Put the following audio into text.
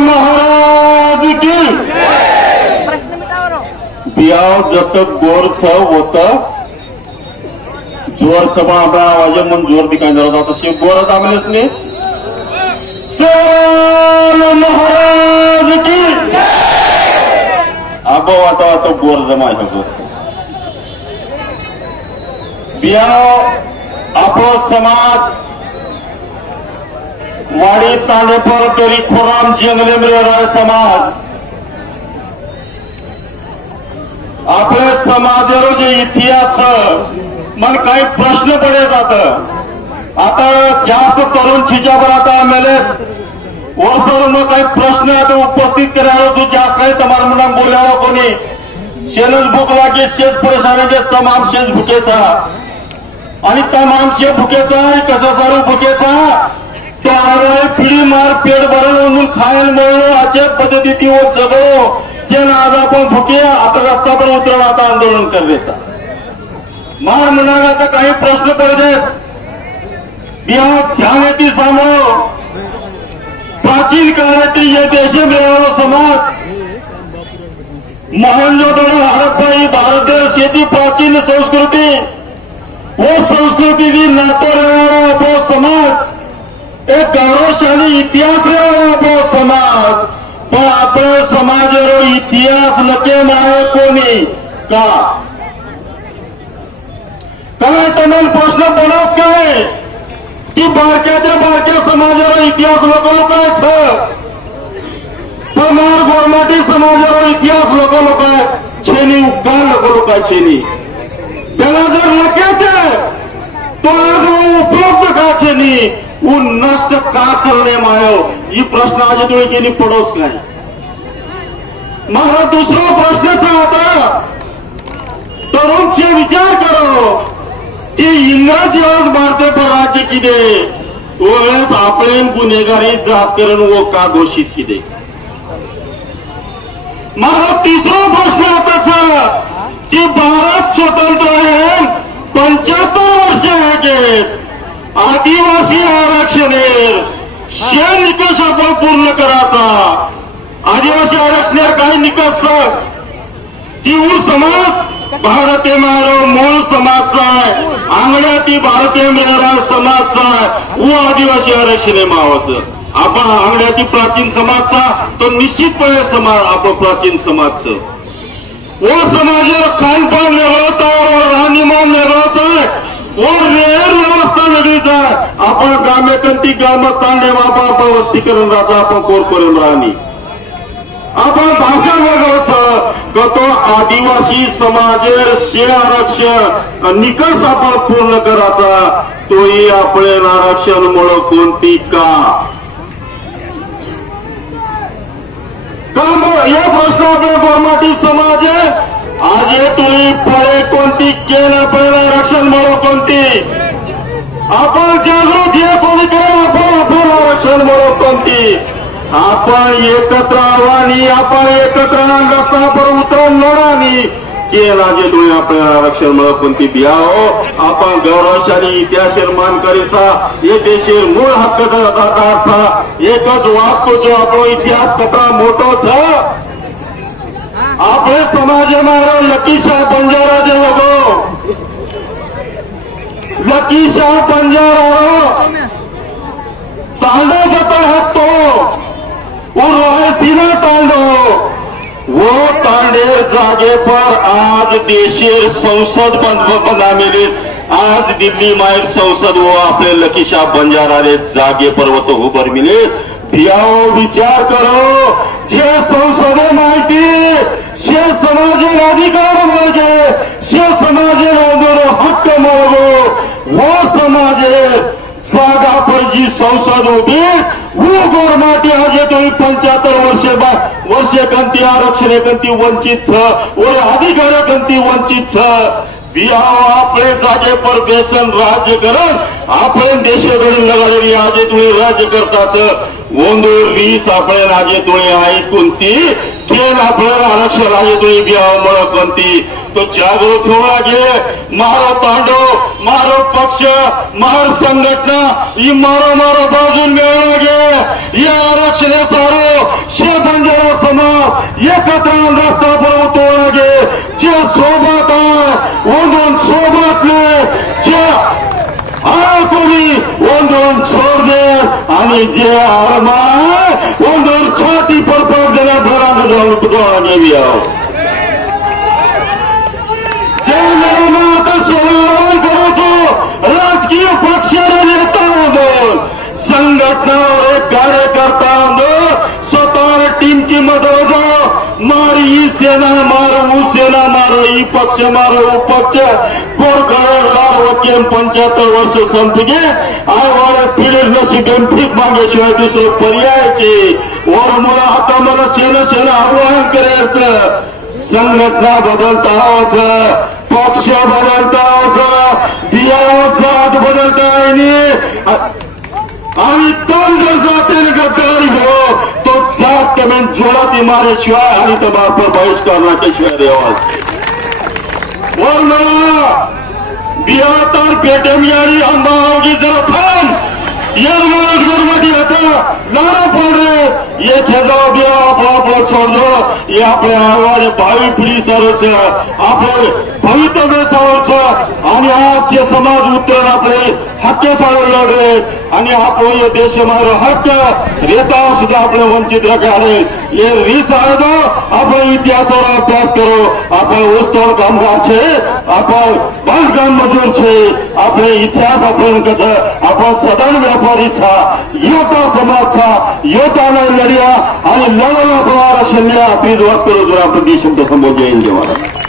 महाराज की बियाव जत गोरच होत जोरच पण आपला आवाज मन जोर दिखाई जरा आता शिव गोरच आमलेच ने महाराज की आबो वाटो वाटो गोर जमा है गोष्ट बियाव आपो समाज वाड़ी तांडे पर तरी खोराम जंगले में राय समाज आपले समाजारो जे इतिहास मन काही प्रश्न पडे जात आता जास्त तरुण छिजावर आता आम्हाला वर्षावर काही प्रश्न आता उपस्थित करायला जो जास्त आहे तुम्हाला म्हणा बोलावं कोणी शेनच भूक लागे शेज परेशानी तमाम शेज भुकेचा आणि तमाम शे भुकेचा कसा सारू भुकेचा तो आरोय पिढी मार पेट भरण म्हणून खायला मिळलो अशा पद्धती वो जगो जे आज आपण भुके आता रस्ता पण उतरण आता आंदोलन करायचा मार म्हणाला आता काही प्रश्न पडलेत बिहार ध्यान येते समोर प्राचीन काळातील या देशे मिळवणा समाज मोहनजोदडो हडप्पा ही भारत देश शेती प्राचीन संस्कृती वो संस्कृती नातो रहना आपो समाज एक गौरवशाली इतिहास रहना आपो समाज पण आपल्या समाजारो इतिहास लके माये कोणी का काय तमाम प्रश्न पडोच काय की बारक्याच्या बारक्या समाजारो इतिहास लोक काय छ पमार गोरमाटी समाजारो इतिहास लोक छेनी का लोक छेनी त्याला जर लक्याते तो आज वो उपलब्ध का छेनी वो नष्ट का करणे मायो ही प्रश्न आज तुम्ही केली पडोच काय मारा दुसरा प्रश्न आता तरुण से विचार करो की इंग्रज आज भारतीय पर राज्य किदे वेळेस आपले गुन्हेगारी जात करून वो का घोषित किदे मारा तिसरा प्रश्न आता की भारत स्वतंत्र आहे 75 वर्ष आहे आदिवासी आरक्षण शे निकष आपण पूर्ण करायचा आदिवासी आरक्षणावर काय निकष की वो समाज भारतीय मारो मूळ समाजचा आहे आंगड्याती भारतीय मिळणारा समाजचा आहे वो आदिवासी आरक्षण आहे मावाचं आपण आंगड्याती प्राचीन समाजचा तो निश्चितपणे समाज आपण प्राचीन समाजचं वो समाजाला खानपान वेगळंच आहे व राहणीमान वेगळंच आहे व रेर व्यवस्था वेगळीच आहे आपण ग्रामेकंती गावात तांडे बाबा आपण वस्तीकरण राजा आपण कोर करून राहणी आपण भाषा वेगळंच तो आदिवासी समाजेर शे आरक्षण निकष आपण पूर्ण करायचा तोही आपले आरक्षण मुळे कोणती का या प्रश्न आपल्या गोरमाटी समाज आज तुम्ही पडे कोणती केलं पहिलं आरक्षण मुळे कोणती आपण जागृत हे कोणी करा आपण आरक्षण मुळे कोणती आपण एकत्र आव्हानी आपण एकत्र रस्ता पर उतरून लढानी केला जे तुम्ही आपल्या आरक्षण मुळे कोणती बियाहो आपण गौरवशाली इतिहास निर्माण करीचा हे देशेर मूळ हक्कदाराचा एकच वाक्य जो आपलो इतिहास कथा मोठोच आपले समाज मारो लकीशाह बंजारा जे लोगो लकीशाह बंजारा तांडो जाता है तो सीना तांडो वो तांडे जागे पर आज देशेर संसद बनामेली आज दिल्ली मायर संसद वो आपले लकीशाह बंजारा रे जागे पर वो तो उभर मिले भियाओ विचार करो जे संसदे माहिती शे समाजेर अधिकार मागे शे समाजेर हक्क मागो वो समाजेर जागा पर जी संसद होती वो गोरमाटी आज तुम्ही 75 वर्षे कंती आरक्षण कंती वंचित वो अधिकार कंती वंचित आपले जागे पर बेसन राजकारण आपण देशाकडे लगाडलेली आज तुम्ही राज्य करताच ओंदूर 20 आपण आज तुम्ही ऐकून ती केन आपल्याला आरक्षण आज तुम्ही बियाव मुळे कोणती तो जागृत होऊ लागे मारो तांडो मारो पक्ष महार संघटना ही मारो मारो बाजून मिळवला गे या आरक्षण सारो शे बंजारा समाज एकत्र रस्ता पर उतरला गे जे सोबत आहे ओंदोन सोबतले जे कोणी ओंदोन छोड़ दे आणि जे आरमा ओंदोन छाती पर पग देना भरा जाऊन पुतळा गेली आहो जे आता सेवावन करो राजकीय पक्ष नेता ओंदोन संघटना और एक कार्यकर्ता ओंदोन स्वतः टीम की मदद मारी ही सेना मारो वो सेना मारो ही पक्ष मारो वो पक्ष कोर करे 75 वर्ष संपगे आय वाले पिढी नशीब भीक मागेशिवाय दुसरं पर्यायचे और मला आता मला सेना आव्हान करायचं संघटना बदलता होतं पक्ष बदलता होतं बिया जात बदलता आणि तम जर जाते गद्दारी हो तो जात कमेंट जोडात मारेशिवाय आणि तमार बहिष्कार नाट्याशिवाय देवाल और मला बिहार पेटीएम यारी अंबावगी जरा थांब यार माणूस घरमध्ये आता लारा पड रे ये खेळाव बिया आपला छोड़ दो ये आपल्या आवाज भावी पिढी सरच आपले भवितव्य सावरच आणि आज हे समाज उत्तर आपले हक्क सावर लढले आणि आपण ये देश हमारा हक रेता सुद्धा अपने वंचित रखा है ये रीस आहे तो आपण इतिहासावर अभ्यास करो आपण ऊसतोड कामगार छे आपण बांधकाम मजूर छे આપણે ઇતિહાસ આપણે કહેશે આપણા સદન વેપારી છા યોતા સમાજ છા યોતાના લડ્યા અને લડવા પ્રવાહ શલ્યા આપી જ વખત રોજ આપણે દેશ સંબોધ્યા